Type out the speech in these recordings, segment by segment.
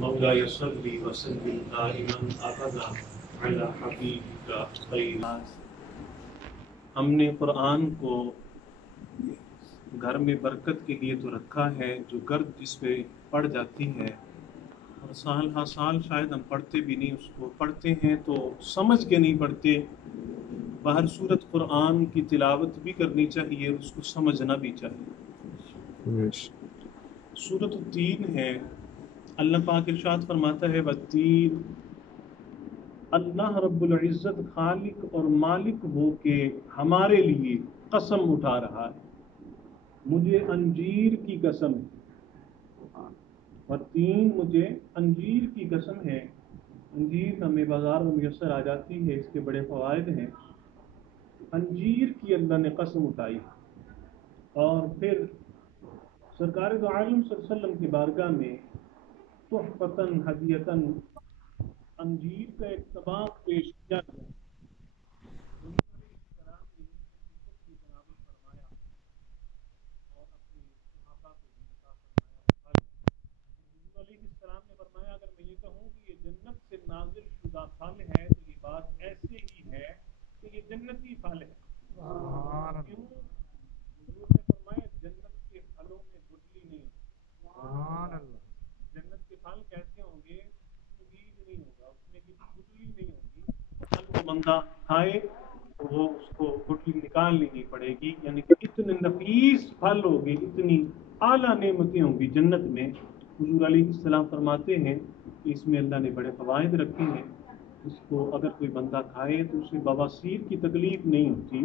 مولاي صل وسلم دائما ابدا علی حبیبک خیر. ہم نے قرآن کو گھر میں برکت کے لیے تو رکھا ہے، جو گرد اس پہ پڑ جاتی ہے اور سال ہر سال شاید ہم پڑھتے بھی نہیں، اس کو پڑھتے ہیں تو سمجھ کے نہیں پڑھتے. باہر صورت قرآن کی تلاوت بھی کرنی چاہیے، اس کو سمجھنا بھی چاہیے. سورۃ التین ہے، اللہ پاک ارشاد فرماتا ہے والتین، اللہ رب العزت خالق اور مالک ہو کے ہمارے لیے قسم اٹھا رہا ہے. مجھے انجیر کی قسم ہے، والتین مجھے انجیر کی قسم ہے. انجیر ہمیں بازار میں میسر آ جاتی ہے، اس کے بڑے فوائد ہیں. انجیر کی اللہ نے قسم اٹھائی. اور پھر سرکار دو عالم صلی اللہ علیہ وسلم کی بارگاہ میں تحفتاً ہدیتاً انجیر کا ایک طباق پیش کیا گیا. علیہ السلام نے فرمایا اگر میں یہ کہوں کہ یہ جنت سے نازل شدہ پھل ہے تو یہ بات ایسے ہی ہے کہ یہ جنتی پھل ہے. کیوں؟ حضور نے فرمایا جنت کے پھلوں میں گٹلی نہیں ہوگی. جنت کے پھل کیسے ہوں گے؟ اس میں بیج نہیں ہوگا، اس میں گٹلی نہیں ہوگی. پھل کو بندہ کھائے تو وہ اس کو گٹلی نکالنی نہیں پڑے گی. یعنی کہ اتنے نفیس پھل ہوگی، اتنی اعلیٰ نعمتیں ہوں گی جنت میں. حضور علیہ السلام فرماتے ہیں کہ اس میں اللہ نے بڑے فوائد رکھے ہیں. اس کو اگر کوئی بندہ کھائے تو اسے بواسیر کی تکلیف نہیں ہوتی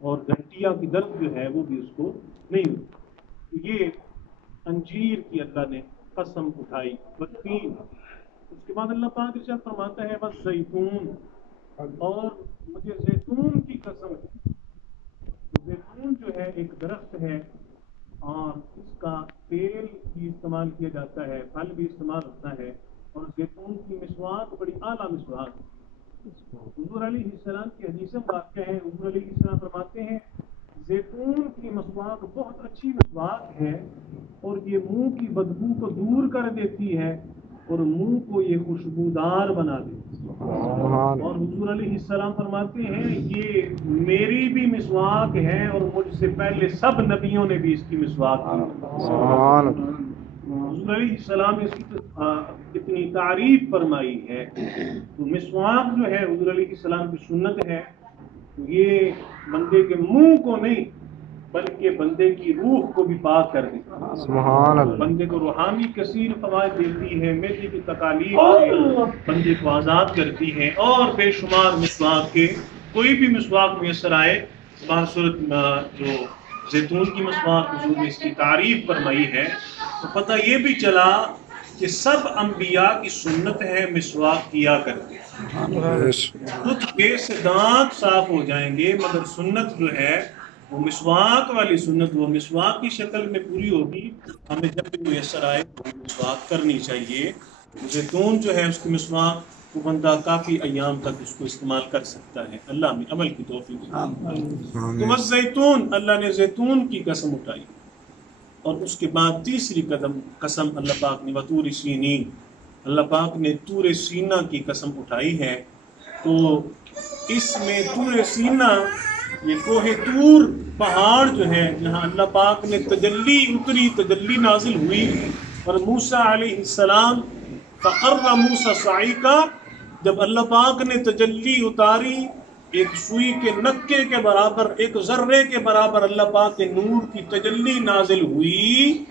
اور گھنٹیا کی درد جو ہے وہ بھی اس کو نہیں ہوتی. یہ انجیر کی اللہ نے قسم اٹھائی. والتین، اس کے بعد اللہ پاک ارشاد فرماتا ہے والزیتون، اور مجھے زیتون کی قسم ہے. زیتون جو ہے ایک درخت ہے اور اس کا تیل بھی استعمال کیا جاتا ہے، پھل بھی استعمال ہوتا ہے. اور زیتون کی مسواک بڑی اعلیٰ مسواک. حضور علیہ السلام کی حدیث واقع ہے، حضور علیہ السلام فرماتے ہیں زیتون کی مسواک بہت اچھی مسواک ہے اور یہ منہ کی بدبو کو دور کر دیتی ہے اور منہ کو یہ خوشبودار بنا دیتی ہے. اور حضور علیہ السلام فرماتے ہیں یہ میری بھی مسواک ہے اور مجھ سے پہلے سب نبیوں نے بھی اس کی مسواک کی. حضور علیہ السلام نے اس کی کتنی تعریف فرمائی ہے. تو مسواک جو ہے حضور علیہ السلام کی سنت ہے. یہ بندے کے منہ کو نہیں بلکہ بندے کی روح کو بھی پاک کر دیتی ہے. سبحان اللہ. بندے کو روحانی کثیر فوائد دیتی ہے، معدے کی تکالیف سے بندے کو آزاد کرتی ہے. اور بے شمار مسواک کے کوئی بھی مسواک میسر آئے، صورت جو زیتون کی مسواک حضور نے اس کی تعریف فرمائی ہے تو پتہ یہ بھی چلا کہ سب انبیاء کی سنت ہے مسواک کیا کرتے. دودھ کے سے دانت صاف ہو جائیں گے مگر سنت جو ہے وہ مسواک والی سنت وہ مسواک کی شکل میں پوری ہوگی. ہمیں جب بھی میسر آئے تو مسواک کرنی چاہیے. زیتون جو ہے اس کی مسواک وہ بندہ کافی ایام تک اس کو استعمال کر سکتا ہے. اللہ میں عمل کی توفیق دے. تو زیتون، اللہ نے زیتون کی قسم اٹھائی. اور اس کے بعد تیسری قسم اللہ پاک نے وطور سینین، اللہ پاک نے طور سینا کی قسم اٹھائی ہے. تو اس میں طور سینا یہ کوہ طور پہاڑ جو ہے جہاں اللہ پاک نے تجلی اتری، تجلی نازل ہوئی اور موسیٰ علیہ السلام فقر موسیٰ صعیقا، جب اللہ پاک نے تجلی اتاری ایک سوئی کے نکے کے برابر، ایک ذرے کے برابر اللہ پاک کے نور کی تجلی نازل ہوئی.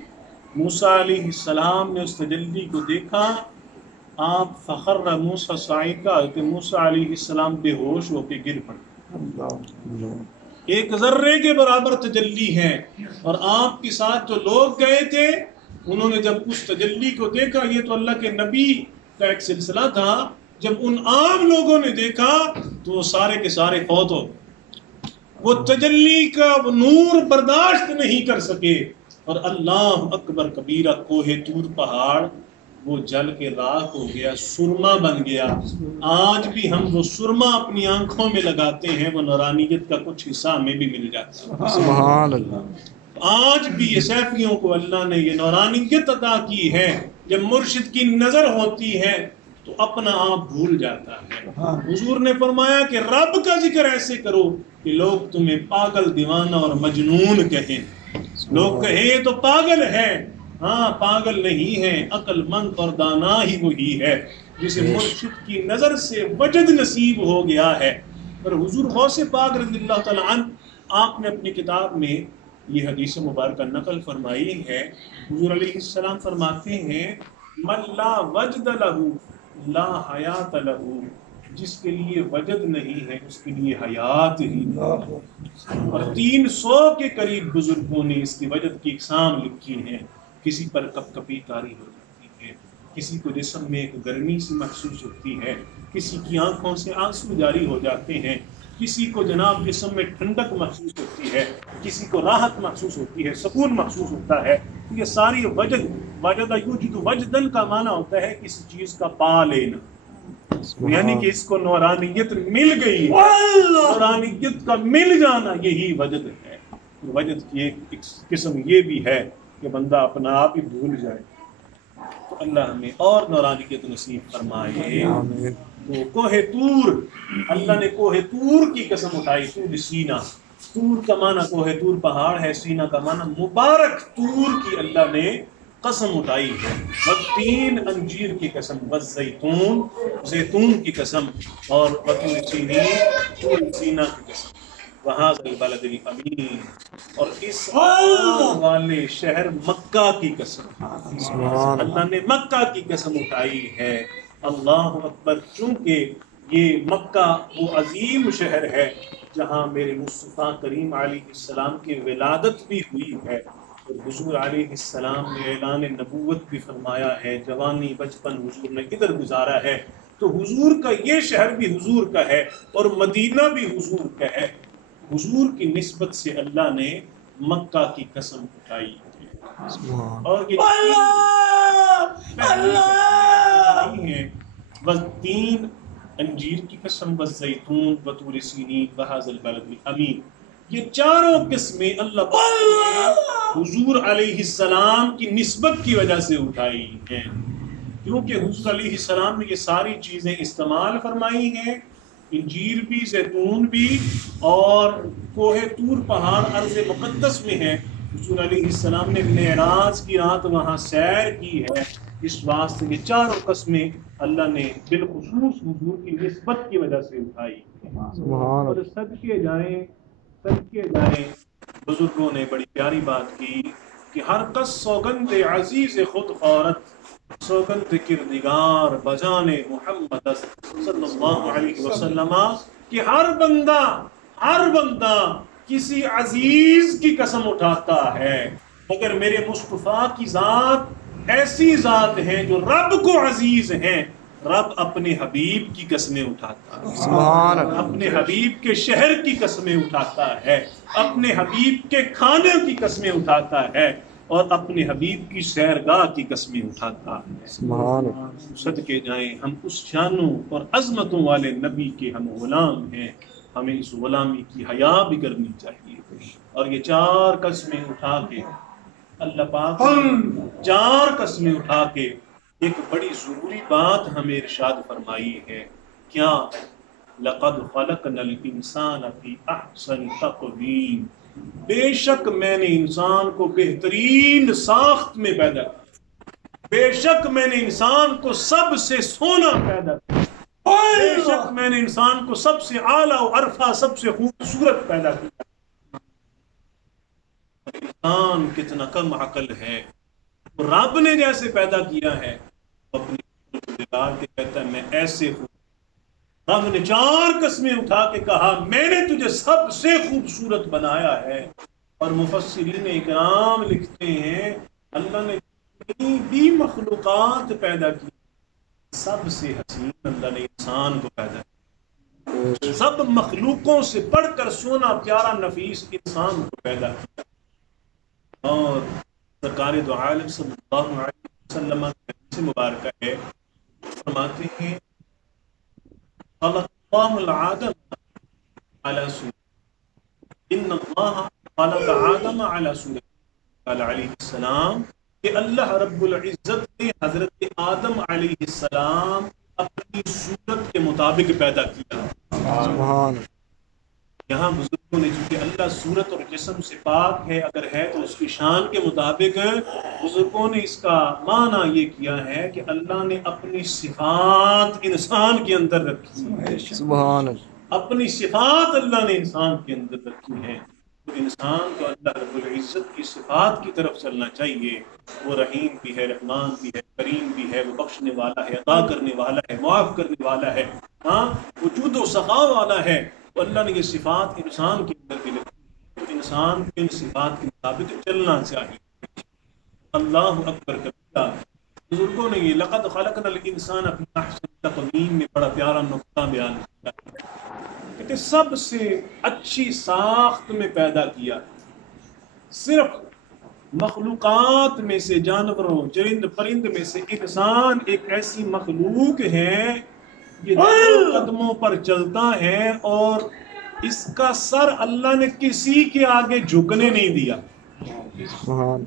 موسیٰ علیہ السلام نے اس تجلی کو دیکھا آپ فخر موسیٰ صاعقہ کہ موسیٰ علیہ السلام بے ہوش ہو کے گر پڑے. ایک ذرے کے برابر تجلی ہے. اور آپ کے ساتھ جو لوگ گئے تھے انہوں نے جب اس تجلی کو دیکھا، یہ تو اللہ کے نبی کا ایک سلسلہ تھا، جب ان عام لوگوں نے دیکھا تو وہ سارے کے سارے فوت ہو گئے. وہ تجلی کا وہ نور برداشت نہیں کر سکے. اور اللہ اکبر کبیرہ، کوہ طور پہاڑ وہ جل کے راکھ ہو گیا، سرما بن گیا. آج بھی ہم وہ سرما اپنی آنکھوں میں لگاتے ہیں، وہ نورانیت کا کچھ حصہ ہمیں بھی مل جاتا ہے. سبحان اللہ. آج بھی یہ سیفیوں کو اللہ نے یہ نورانیت عطا کی ہے. جب مرشد کی نظر ہوتی ہے تو اپنا آپ بھول جاتا ہے. حضور نے فرمایا کہ رب کا ذکر ایسے کرو کہ لوگ تمہیں پاگل، دیوانہ اور مجنون کہیں. لوگ کہیں یہ تو پاگل ہے. ہاں، پاگل نہیں ہے، عقل مند اور دانا ہی وہی ہے جسے مرشد کی نظر سے وجد نصیب ہو گیا ہے. اور حضور غوث پاک رضی اللہ تعالیٰ عنہ، آپ نے اپنی کتاب میں یہ حدیث مبارکہ نقل فرمائی ہے. حضور علیہ السلام فرماتے ہیں من لا وجد لہو لا حیات لہو، جس کے لیے وجد نہیں ہے اس کے لیے حیات ہی نہیں. اور 300 کے قریب بزرگوں نے اس کی وجد کی اقسام لکھی ہیں. کسی پر کپ کپی طاری ہو جاتی ہے، کسی کو جسم میں ایک گرمی سی محسوس ہوتی ہے، کسی کی آنکھوں سے آنسو جاری ہو جاتے ہیں، کسی کو جناب جسم میں ٹھنڈک محسوس ہوتی ہے، کسی کو راحت محسوس ہوتی ہے، سکون محسوس ہوتا ہے. یہ ساری وجد یوجد وجدن کا معنی ہوتا ہے کسی چیز کا پا لینا، یعنی کہ اس کو نورانیت مل گئی. نورانیت کا مل جانا یہی وجد ہے. وجد کی ایک قسم یہ بھی ہے کہ بندہ اپنا آپ ہی بھول جائے. تو اللہ ہمیں اور نورانیت نصیب فرمائے. تو کوہ طور، اللہ نے کوہ طور کی قسم اٹھائی. طور سینا، طور کا معنی کوہ طور پہاڑ ہے، سینا کا معنی مبارک. طور کی اللہ نے قسم اٹھائی ہے. والتین، انجیر کی قسم. والزیتون، زیتون کی قسم. اور وطور سینین، طور سینا کی قسم. وہذا البلد الامین، اور اس امان والے شہر مکہ کی قسم. اللہ نے مکہ کی قسم اٹھائی ہے. اللہ اکبر. چونکہ یہ مکہ وہ عظیم شہر ہے جہاں میرے مصطفیٰ کریم علیہ السلام کی ولادت بھی ہوئی ہے. اور حضور علیہ السلام نے اعلان نبوت بھی فرمایا ہے. جوانی بچپن حضور نے ادھر گزارا ہے. تو حضور کا یہ شہر بھی حضور کا ہے اور مدینہ بھی حضور کا ہے. حضور کی نسبت سے اللہ نے مکہ کی قسم اٹھائی ہے. اور یہ والتین، انجیر کی قسم. والزیتون، وطور سینین، وہذا البلد الامین. یہ چاروں قسمیں اللہ نے حضور علیہ السلام کی نسبت کی وجہ سے اٹھائی ہیں، کیونکہ حضور علیہ السلام نے یہ ساری چیزیں استعمال فرمائی ہیں. انجیر بھی، زیتون بھی، اور کوہ طور پہاڑ ارض مقدس میں ہے. حضور علیہ السلام نے معراج کی رات وہاں سیر کی ہے. اس واسطے یہ چاروں قسمیں اللہ نے بالخصوص حضور کی نسبت کی وجہ سے اٹھائی. اور صدقے جائیں بزرگوں نے بڑی پیاری بات کی کہ ہر کس سوگند عزیز خود خورت، سوگند کردگار بجانے محمد صلی اللہ علیہ وسلم، کہ ہر بندہ کسی عزیز کی قسم اٹھاتا ہے. مگر میرے مصطفیٰ کی ذات ایسی ذات ہے جو رب کو عزیز ہیں. رب اپنے حبیب کی قسمیں اٹھاتا ہے، اپنے حبیب کے شہر کی قسمیں اٹھاتا ہے، اپنے حبیب کے کھانے کی قسمیں اٹھاتا ہے، اور اپنے حبیب کی سیرگاہ کی قسمیں اٹھاتا ہے. صدقے جائیں ہم اس شانوں اور عظمتوں والے نبی کے ہم غلام ہیں. ہمیں اس غلامی کی حیا بھی کرنی چاہیے. اور یہ چار قسمیں اٹھا کے اللہ پاک چار قسمیں اٹھا کے ایک بڑی ضروری بات ہمیں ارشاد فرمائی ہے. کیا؟ لقد خلقنا الانسان فی احسن تقویم، بے شک میں نے انسان کو بہترین ساخت میں پیدا کیا. بے شک میں نے انسان کو سب سے سونا پیدا کیا. بے شک میں نے انسان کو سب سے اعلیٰ و ارفع، سب سے خوبصورت پیدا کیا. انسان کتنا کم عقل ہے. رب نے جیسے پیدا کیا ہے اپنی کہ کہتا ہے میں ایسے ہوں. رب نے 4 قسمیں اٹھا کے کہا میں نے تجھے سب سے خوبصورت بنایا ہے. اور مفسرین اکرام لکھتے ہیں اللہ نے جتنی بھی مخلوقات پیدا کی سب سے حسین اللہ نے انسان کو پیدا کیا. سب مخلوقوں سے بڑھ کر سونا پیارا نفیس انسان کو پیدا کیا. اور سرکار دو عالم صلی اللہ علیہ وسلم کی حدیث مبارکہ ہے فرماتے ہیں خلق اللہ العادم علی سورۃ ان اللہ خلق آدم علی سورۃ علیہ السلام کہ اللہ رب العزت نے حضرت آدم علیہ السلام اپنی صورت کے مطابق پیدا کیا. سبحان. یہاں بزرگوں نے چونکہ اللہ صورت اور جسم سے پاک ہے اگر ہے تو اس کی شان کے مطابق بزرگوں نے اس کا معنی یہ کیا ہے کہ اللہ نے اپنی صفات انسان کے اندر رکھی. سبحان. اپنی صفات اللہ نے انسان کے اندر رکھی ہیں. تو انسان کو اللہ رب العزت کی صفات کی طرف چلنا چاہیے. وہ رحیم بھی ہے، رحمان بھی ہے، کریم بھی ہے، وہ بخشنے والا ہے، عطا کرنے والا ہے، معاف کرنے والا ہے، ہاں وجود و سخا والا ہے. تو اللہ نے یہ صفات انسان کے اندر بھی رکھی. تو انسان کو ان صفات کے مطابق چلنا چاہیے. اللہ اکبر کبیرہ. بزرگوں نے یہ لقد خلقنا الانسان فی احسن تقویم میں بڑا پیارا نقطہ بیان کیا کہ سب سے اچھی ساخت میں پیدا کیا. صرف مخلوقات میں سے جانوروں چرند پرند میں سے انسان ایک ایسی مخلوق ہے یہ 2 قدموں پر چلتا ہے اور اس کا سر اللہ نے کسی کے آگے جھکنے نہیں دیا.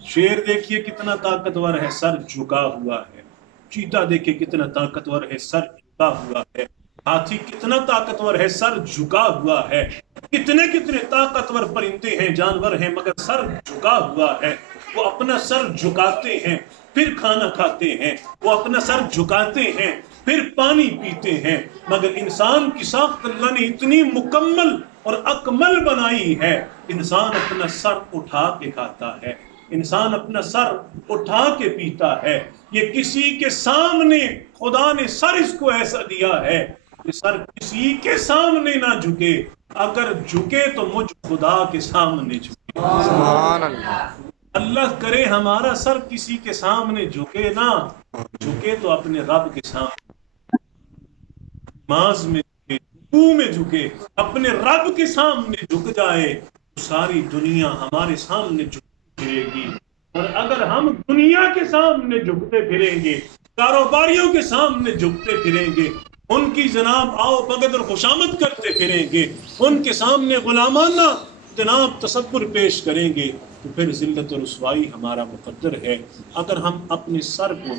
شیر دیکھیے کتنا طاقتور ہے، سر جھکا ہوا ہے. چیتا دیکھیے کتنا طاقتور ہے، سر جھکا ہوا ہے. ہاتھی کتنا طاقتور ہے، سر جھکا ہوا ہے. کتنے طاقتور پرندے ہیں، جانور ہیں، مگر سر جھکا ہوا ہے. وہ اپنا سر جھکاتے ہیں پھر کھانا کھاتے ہیں، وہ اپنا سر جھکاتے ہیں پھر پانی پیتے ہیں. مگر انسان کی ساخت اللہ نے اتنی مکمل اور اکمل بنائی ہے. انسان اپنا سر اٹھا کے کھاتا ہے، انسان اپنا سر اٹھا کے پیتا ہے. یہ کسی کے سامنے خدا نے سر اس کو ایسا دیا ہے کہ سر کسی کے سامنے نہ جھکے. اگر جھکے تو مجھ خدا کے سامنے جھکے. سبحان اللہ. اللہ کرے ہمارا سر کسی کے سامنے جھکے نہ، جھکے تو اپنے رب کے سامنے، نماز میں جھکے، رکوع میں جھکے، اپنے رب کے سامنے جھک جائے تو ساری دنیا ہمارے سامنے جھکتی پھرے گی. اور اگر ہم دنیا کے سامنے جھکتے پھریں گے، کاروباریوں کے سامنے جھکتے پھریں گے، ان کی جناب آؤ بھگت اور خوشامد کرتے پھریں گے، ان کے سامنے غلامانہ جناب تصور پیش کریں گے تو پھر ذلت و رسوائی ہمارا مقدر ہے. اگر ہم اپنے سر کو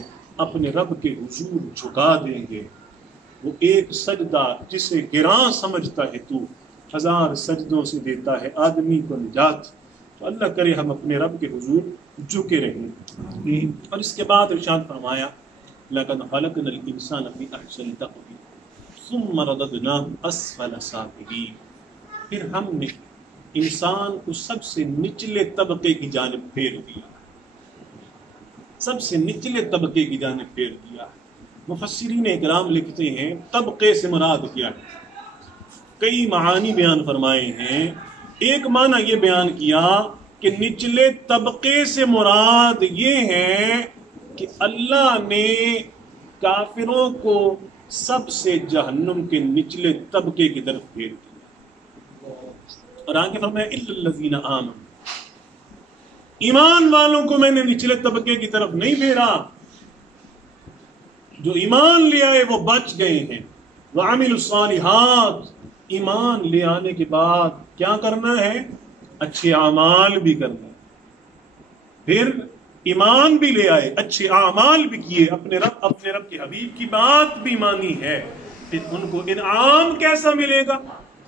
اپنے رب کے حضور جھکا دیں گے، وہ ایک سجدہ جسے گراں سمجھتا ہے تو 1000 سجدوں سے دیتا ہے آدمی کو نجات. تو اللہ کرے ہم اپنے رب کے حضور جھکے رہیں. اور اس کے بعد ارشاد فرمایا لَقَدْ خَلَقْنَا الْإِنسَانَ فِي أَحْسَنِ تَقْوِيمٍ ثُمَّ رَدَدْنَاهُ أَسْفَلَ سَافِلِينَ. پھر ہم نے انسان کو سب سے نچلے طبقے کی جانب پھیر دیا، سب سے نچلے طبقے کی جانب پھیر دیا. مفسرین اکرام لکھتے ہیں طبقے سے مراد کیا ہے؟ کئی معانی بیان فرمائے ہیں. ایک معنی یہ بیان کیا کہ نچلے طبقے سے مراد یہ ہے کہ اللہ نے کافروں کو سب سے جہنم کے نچلے طبقے کی طرف پھیر دیا. اور آگے فرمایا اِلَّا الَّذِينَ آمَنُوا، ایمان والوں کو میں نے نچلے طبقے کی طرف نہیں پھیرا. جو ایمان لے آئے وہ بچ گئے ہیں. وَعَمِلُوا الصَّالِحَاتِ، ایمان لے آنے کے بعد کیا کرنا ہے؟ اچھے اعمال بھی کرنا ہے. پھر ایمان بھی لے آئے، اچھے اعمال بھی کیے، اپنے رب کے حبیب کی بات بھی مانی ہے. پھر ان کو انعام کیسا ملے گا؟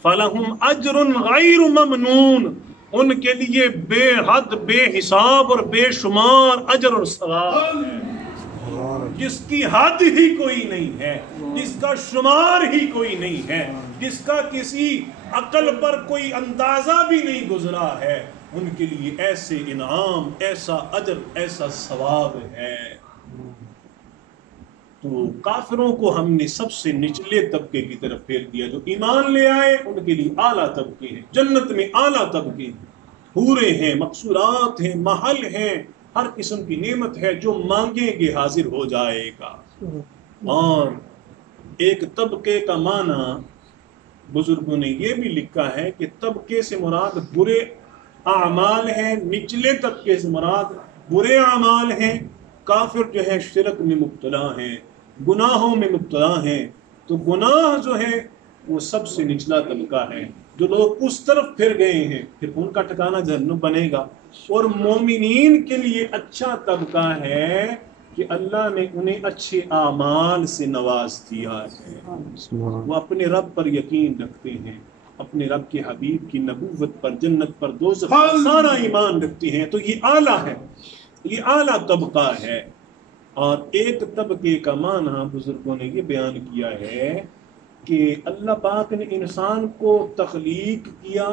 فَلَهُمْ أَجْرٌ غَيْرُ مَمْنُونَ، ان کے لیے بے حد بے حساب اور بے شمار اجر اور ثواب ہے جس کی حد ہی کوئی نہیں ہے، جس کا شمار ہی کوئی نہیں ہے، جس کا کسی عقل پر کوئی اندازہ بھی نہیں گزرا ہے. ان کے لیے ایسے انعام، ایسا اجر، ایسا ثواب ہے. تو کافروں کو ہم نے سب سے نچلے طبقے کی طرف پھیر دیا، جو ایمان لے آئے ان کے لیے اعلیٰ طبقے ہیں، جنت میں اعلیٰ طبقے ہیں، حوریں ہیں، مقصورات ہیں، محل ہیں، ہر قسم کی نعمت ہے، جو مانگیں گے حاضر ہو جائے گا۔ اور ایک طبقے کا معنی بزرگوں نے یہ بھی لکھا ہے کہ طبقے سے مراد برے اعمال ہیں، نچلے طبقے سے مراد برے اعمال ہیں، کافر جو ہے شرک میں مبتلا ہیں، گناہوں میں مبتلا ہیں، تو گناہ جو ہے وہ سب سے نچلا طبقہ ہے۔ جو لوگ اس طرف پھر گئے ہیں پھر ان کا ٹھکانہ جہنم بنے گا۔ اور مومنین کے لیے اچھا طبقہ ہے کہ اللہ نے انہیں اچھے اعمال سے نواز دیا ہے، وہ اپنے رب پر یقین رکھتے ہیں، اپنے رب کے حبیب کی نبوت پر، جنت پر، دوزخ پر سارا ایمان رکھتے ہیں، تو یہ اعلیٰ ہے، یہ اعلیٰ طبقہ ہے۔ اور ایک طبقے کا معنی بزرگوں نے یہ بیان کیا ہے کہ اللہ پاک نے انسان کو تخلیق کیا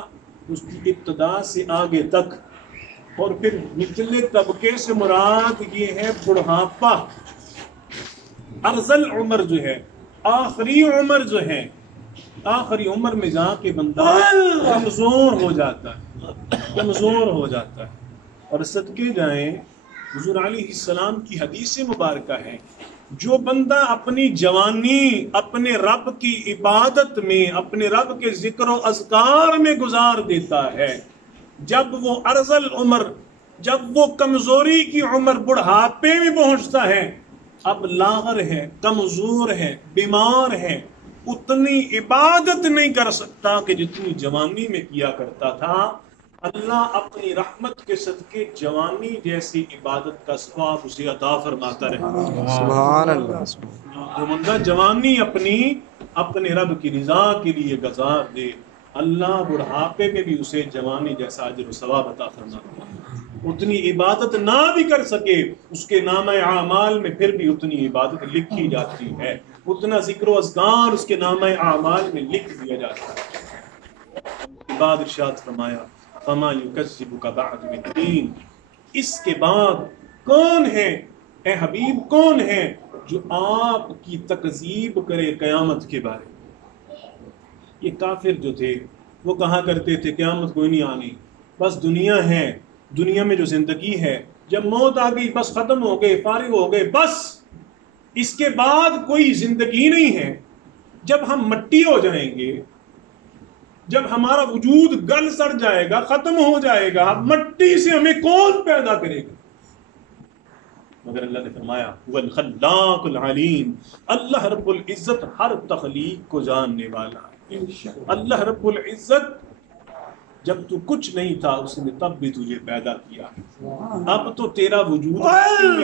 اس کی ابتدا سے آگے تک، اور پھر نچلے طبقے سے مراد یہ ہے بڑھاپا، ارذل عمر جو ہے، آخری عمر جو ہے، آخری عمر میں جا کے بندہ کمزور ہو جاتا ہے، کمزور ہو جاتا ہے۔ اور صدقے جائیں حضور علیہ السلام کی حدیث مبارکہ ہے، جو بندہ اپنی جوانی اپنے رب کی عبادت میں، اپنے رب کے ذکر و اذکار میں گزار دیتا ہے، جب وہ ارذل عمر، جب وہ کمزوری کی عمر، بڑھاپے میں پہنچتا ہے، اب لاغر ہے، کمزور ہے، بیمار ہے، اتنی عبادت نہیں کر سکتا کہ جتنی جوانی میں کیا کرتا تھا، اللہ اپنی رحمت کے صدقے جوانی جیسی عبادت کا ثواب اسے عطا فرماتا رہے۔ سبحان اللہ۔ جو بندہ جوانی اپنے رب کی رضا کے لیے گزار دے، اللہ بڑھاپے میں بھی اسے جوانی جیسا اجر و ثواب عطا فرماتا ہے۔ اتنی عبادت نہ بھی کر سکے، اس کے نامہ اعمال میں پھر بھی اتنی عبادت لکھی جاتی ہے، اتنا ذکر و اذکار اس کے نامہ اعمال میں لکھ دیا جاتا ہے۔ بعد ارشاد فرمایا فما یکذبک بعد بالدین، اس کے بعد کون ہے اے حبیب، کون ہے جو آپ کی تکذیب کرے قیامت کے بارے میں؟ یہ کافر جو تھے وہ کہا کرتے تھے قیامت کوئی نہیں آنی، بس دنیا ہے، دنیا میں جو زندگی ہے، جب موت آ گئی بس ختم ہو گئے، فارغ ہو گئے، بس اس کے بعد کوئی زندگی نہیں ہے۔ جب ہم مٹی ہو جائیں گے، جب ہمارا وجود گل سڑ جائے گا، ختم ہو جائے گا، مٹی سے ہمیں کون پیدا کرے گا؟ مگر اللہ نے فرمایا هو الخلاق العلیم، اللہ رب العزت ہر تخلیق کو جاننے والا ہے۔ اللہ رب العزت جب تو کچھ نہیں تھا اس نے تب بھی تجھے پیدا کیا، اب تو تیرا وجود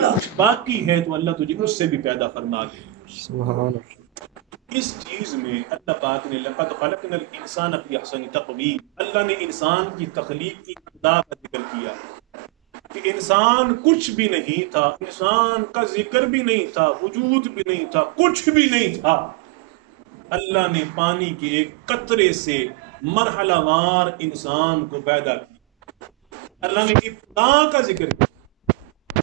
کچھ باقی ہے تو اللہ تجھے اس سے بھی پیدا فرما دے۔ سبحان اللہ۔ اس چیز میں اللہ پاک نے لقد خلقنا الانسان فی احسن تقویم، اللہ نے انسان کی تخلیق کی ابتدا کا ذکر کیا کہ انسان کچھ بھی نہیں تھا، انسان کا ذکر بھی نہیں تھا، وجود بھی نہیں تھا، کچھ بھی نہیں تھا۔ اللہ نے پانی کے ایک قطرے سے مرحلہ وار انسان کو پیدا کیا۔ اللہ نے ابتدا کا ذکر کیا،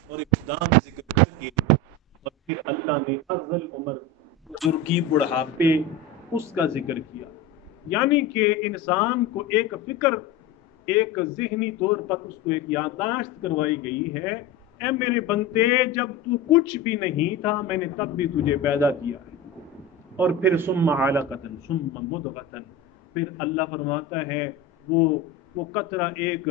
اور ابتدا کا ذکر کر کے اور پھر اللہ نے ارذل عمر، بزرگی، بڑھاپے، اس کا ذکر کیا۔ یعنی کہ انسان کو ایک فکر، ایک ذہنی طور پر اس کو ایک یادداشت کروائی گئی ہے، اے میرے بندے جب تو کچھ بھی نہیں تھا میں نے تب بھی تجھے پیدا کیا ہے۔ اور پھر ثم علقۃ ثم مضغۃ، پھر اللہ فرماتا ہے وہ قطرہ ایک،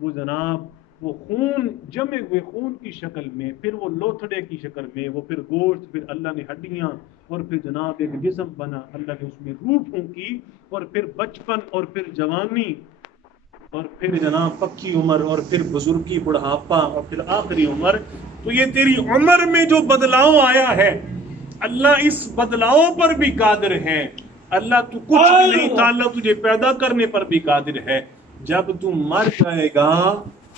وہ جناب وہ خون، جمے ہوئے خون کی شکل میں، پھر وہ لوتھڑے کی شکل میں، وہ پھر گوشت، پھر اللہ نے ہڈیاں، اور پھر جناب ایک جسم بنا، اللہ نے اس میں روح پھونکی، اور پھر بچپن، اور پھر جوانی، اور پھر جناب پکی عمر، اور پھر بزرگی، بڑھاپا، اور پھر آخری عمر۔ تو یہ تیری عمر میں جو بدلاؤ آیا ہے، اللہ اس بدلاؤ پر بھی قادر ہے۔ اللہ تو کچھ بھی نہیں تھا، اللہ تجھے پیدا کرنے پر بھی قادر ہے۔ جب تو مر جائے گا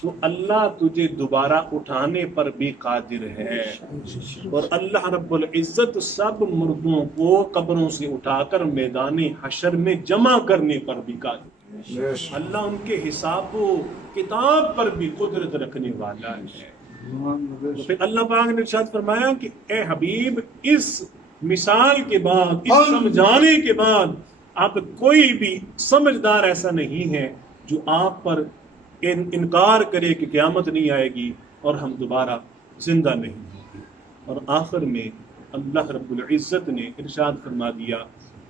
تو اللہ تجھے دوبارہ اٹھانے پر بھی قادر ہے، اور اللہ رب العزت سب مردوں کو قبروں سے اٹھا کر میدان حشر میں جمع کرنے پر بھی قادر ہے۔ اللہ ان کے حساب و کتاب پر بھی قدرت رکھنے والا ہے۔ تو پھر اللہ پاک نے ارشاد فرمایا کہ اے حبیب اس مثال کے بعد اس سمجھانے کے بعد آپ کوئی بھی سمجھدار ایسا نہیں ہے جو آپ پر انکار کرے کہ قیامت نہیں آئے گی اور ہم دوبارہ زندہ نہیں ہوں گے۔ اور آخر میں اللہ رب العزت نے ارشاد فرما دیا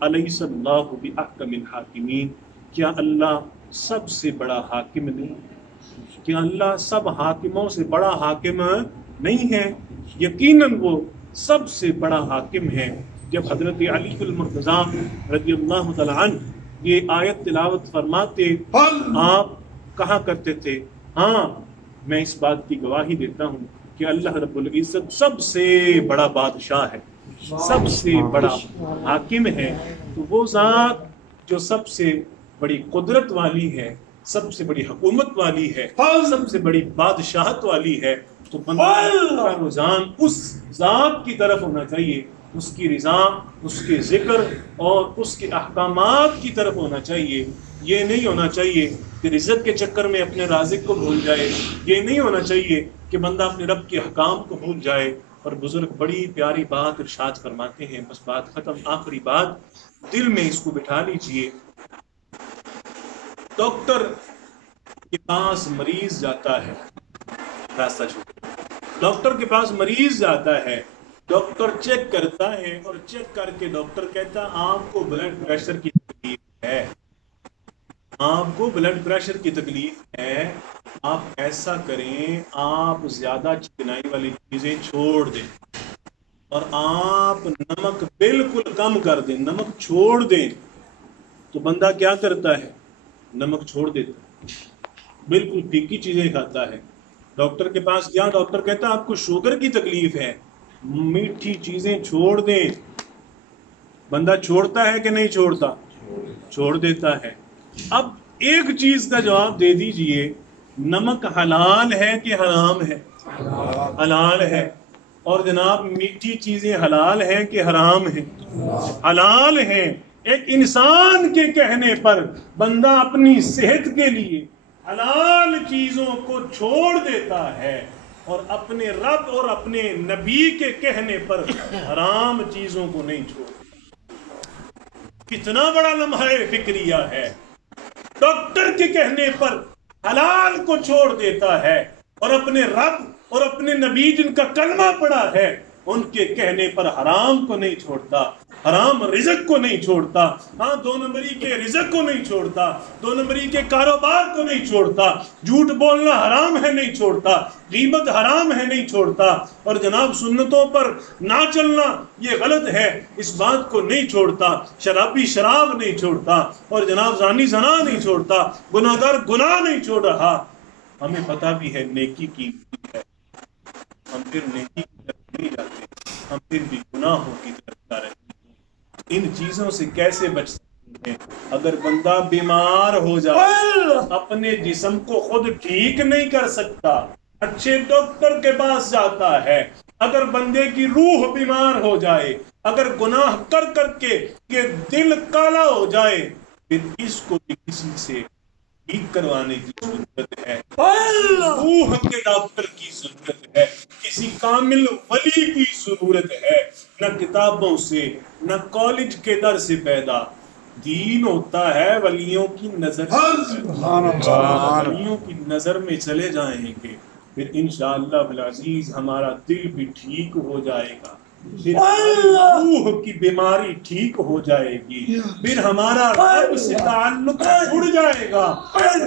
الیس اللہ بأحکم الحاکمین، کیا اللہ سب سے بڑا حاکم نہیں؟ کیا اللہ سب حاکموں سے بڑا حاکم نہیں ہے؟ یقیناً وہ سب سے بڑا حاکم ہے۔ جب حضرت علی المرتضی رضی اللہ تعالی عنہ یہ آیت تلاوت فرماتے آپ کہا کرتے تھے ہاں میں اس بات کی گواہی دیتا ہوں کہ اللہ رب العزت سب سے بڑا بادشاہ ہے، سب سے بڑا حاکم ہے۔ تو وہ ذات جو سب سے بڑی قدرت والی ہے، سب سے بڑی حکومت والی ہے، سب سے بڑی بادشاہت والی ہے، تو بندہ کا رجحان اس ذات کی طرف ہونا چاہیے، اس کی رضا، اس کے ذکر اور اس کے احکامات کی طرف ہونا چاہیے۔ یہ نہیں ہونا چاہیے کہ رزق کے چکر میں اپنے رازق کو بھول جائے، یہ نہیں ہونا چاہیے کہ بندہ اپنے رب کے احکام کو بھول جائے۔ اور بزرگ بڑی پیاری بات ارشاد فرماتے ہیں، بس بات ختم، آخری بات دل میں اس کو بٹھا لیجئے۔ ڈاکٹر کے پاس مریض جاتا ہے، راستہ چھوڑ، ڈاکٹر کے پاس مریض جاتا ہے، ڈاکٹر چیک کرتا ہے اور چیک کر کے ڈاکٹر کہتا ہے آپ کو بلڈ پریشر کی تکلیف ہے، آپ کو بلڈ پریشر کی تکلیف ہے، آپ ایسا کریں آپ زیادہ چکنائی والی چیزیں چھوڑ دیں اور آپ نمک بالکل کم کر دیں، نمک چھوڑ دیں۔ تو بندہ کیا کرتا ہے؟ نمک چھوڑ دیتا ہے، بالکل پھیکی چیزیں کھاتا ہے۔ ڈاکٹر کے پاس گیا، ڈاکٹر کہتا ہے آپ کو شوگر کی تکلیف ہے، میٹھی چیزیں چھوڑ دیں۔ بندہ چھوڑتا ہے کہ نہیں چھوڑتا؟ چھوڑ دیتا ہے۔ اب ایک چیز کا جواب دے دیجئے، نمک حلال ہے کہ حرام ہے؟ حلال ہے۔ اور جناب میٹھی چیزیں حلال ہیں کہ حرام ہیں؟ حلال ہیں۔ ایک انسان کے کہنے پر بندہ اپنی صحت کے لیے حلال چیزوں کو چھوڑ دیتا ہے اور اپنے رب اور اپنے نبی کے کہنے پر حرام چیزوں کو نہیں چھوڑتا۔ کتنا بڑا لمحہ فکریہ ہے، ڈاکٹر کے کہنے پر حلال کو چھوڑ دیتا ہے اور اپنے رب اور اپنے نبی جن کا کلمہ پڑا ہے ان کے کہنے پر حرام کو نہیں چھوڑتا، حرام رزق کو نہیں چھوڑتا، ہاں دو نمبری کے رزق کو نہیں چھوڑتا، دو نمبری کے کاروبار کو نہیں چھوڑتا، جھوٹ بولنا حرام ہے نہیں چھوڑتا، غیبت حرام ہے نہیں چھوڑتا، اور جناب سنتوں پر نہ چلنا یہ غلط ہے اس بات کو نہیں چھوڑتا، شرابی شراب نہیں چھوڑتا، اور جناب زانی زنا نہیں چھوڑتا، گناہگار گناہ نہیں چھوڑ رہا۔ ہمیں پتہ بھی ہے نیکی کی ہے، ہم پھر نیکی کی طرف نہیں جاتے، ہم پھر بھی گناہوں کی طرف جا رہے ہیں۔ ان چیزوں سے کیسے بچ سکتے ہیں؟ اگر بندہ بیمار ہو جائے، اپنے جسم کو خود ٹھیک نہیں کر سکتا، اچھے ڈاکٹر کے پاس جاتا ہے، اگر بندے کی روح بیمار ہو جائے، اگر گناہ کر کر کے یہ دل کالا ہو جائے، پھر اس کو بھی کسی سے ٹھیک کروانے کی ضرورت ہے، روح کے ڈاکٹر کی ضرورت ہے، کسی کامل ولی کی ضرورت ہے۔ نہ کتابوں سے نہ کالج کے در سے پیدا، دین ہوتا ہے ولیوں کی نظر سے، ولیوں کی نظر میں چلے جائیں گے، پھر انشاءاللہ العزیز ہمارا دل بھی ٹھیک ہو جائے گا، پھر روح کی بیماری ٹھیک ہو جائے گی، پھر ہمارا رب سے تعلق جڑ جائے گا،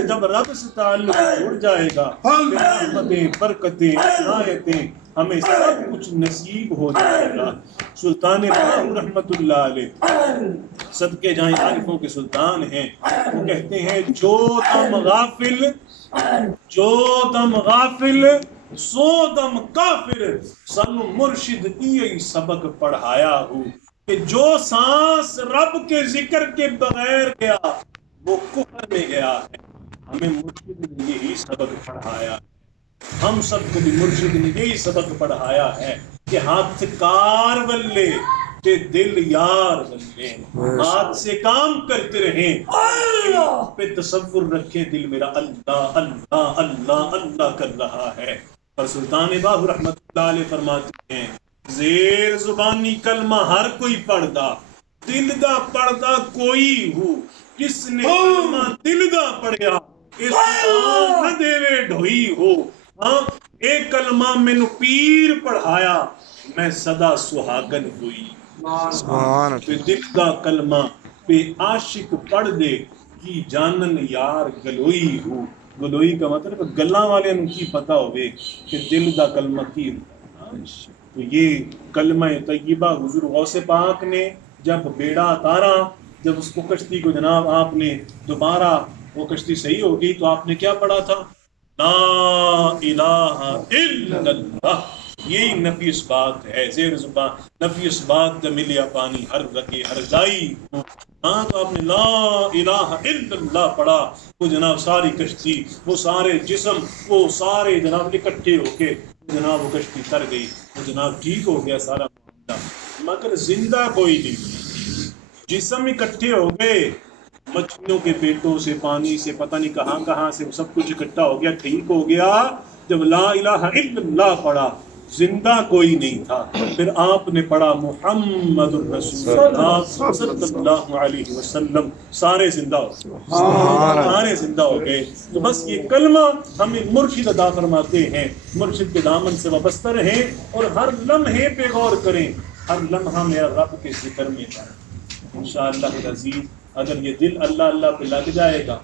جب رب سے تعلق جڑ جائے گا پھر رحمتیں برکتیں عنایتیں ہمیں سب کچھ نصیب ہو جائے گا۔ سلطان باہو رحمت اللہ علیہ صدقے جائیں عارفوں کے سلطان ہیں، وہ کہتے ہیں جو دم غافل سو دم کافر، سانو مرشد یہی سبق پڑھایا ہو کہ جو سانس رب کے ذکر کے بغیر گیا وہ کفر میں گیا ہے۔ ہمیں مرشد نے یہی سبق پڑھایا، ہم سب کو بھی مرشد نے یہی سبق پڑھایا ہے کہ ہاتھ کار بلے تے دل یار بلے، ہاتھ سے کام کرتے رہیں، پہ تصور رکھیں دل میرا اللہ اللہ اللہ اللہ کر رہا ہے، اور سلطان باہو رحمت اللہ علیہ فرماتے ہیں زیر زبانی کلمہ ہر کوئی پڑھدا دل دا پڑھدا کوئی ہو جس نے کلمہ دل دا پڑھیا اس نہ دیوے ڈھوئی ہو ہاں ایک کلمہ مینو پیر پڑھایا میں صدا سہاگن ہوئی سبحان پہ اللہ دل دا کلمہ پہ عاشق پڑھ دے کی جانن یار گلوئی ہو گلوئی کا مطلب گلاں والے ان کی پتہ ہوئے کہ دل دا کلمہ کی تو یہ کلمہ طیبہ حضور غوث پاک نے جب بیڑا اتارا جب اس کو کشتی کو جناب آپ نے دوبارہ وہ کشتی صحیح ہو گئی تو آپ نے کیا پڑھا تھا لا الہ الا اللہ یہی نفی اس بات ہے زیر زبان نفی اس بات کا ملیا پانی ہر رگے ہر جائی ہاں تو آپ نے لا الہ الا اللہ پڑھا وہ جناب ساری کشتی وہ سارے جسم وہ سارے جناب اکٹھے ہو کے جناب وہ کشتی تر گئی وہ جناب ٹھیک ہو گیا سارا معاملہ مگر زندہ کوئی نہیں جسم اکٹھے ہو گئے مچھلیوں کے پیٹوں سے پانی سے پتہ نہیں کہاں سے سب کچھ اکٹھا ہو گیا ٹھیک ہو گیا جب لا الہ الا اللہ پڑھا زندہ کوئی نہیں تھا پھر آپ نے پڑھا محمد الرسول اللہ صلی اللہ علیہ وسلم سارے زندہ ہو سارے زندہ ہو گئے تو بس یہ کلمہ ہمیں مرشد عطا فرماتے ہیں مرشد کے دامن سے وابستہ رہیں اور ہر لمحے پہ غور کریں ہر لمحہ میرا رب کے ذکر میں جائے انشاءاللہ العزیز اگر یہ دل اللہ اللہ پہ لگ جائے گا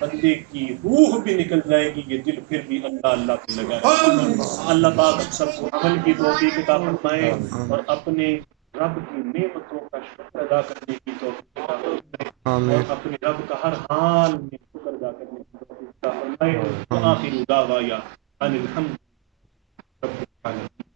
بندے کی روح بھی نکل جائے گی یہ دل پھر بھی اللہ اللہ پہ لگا رہے گا اللہ پاک ہم سب کو عمل کی توفیق عطا فرمائے اور اپنے رب کی نعمتوں کا شکر ادا کرنے کی توفیق عطا فرمائے آمین اور اپنے رب کا ہر حال میں شکر ادا کرنے کی توفیق عطا فرمائے وآخر دعوایا ان الحمد للہ رب العالمین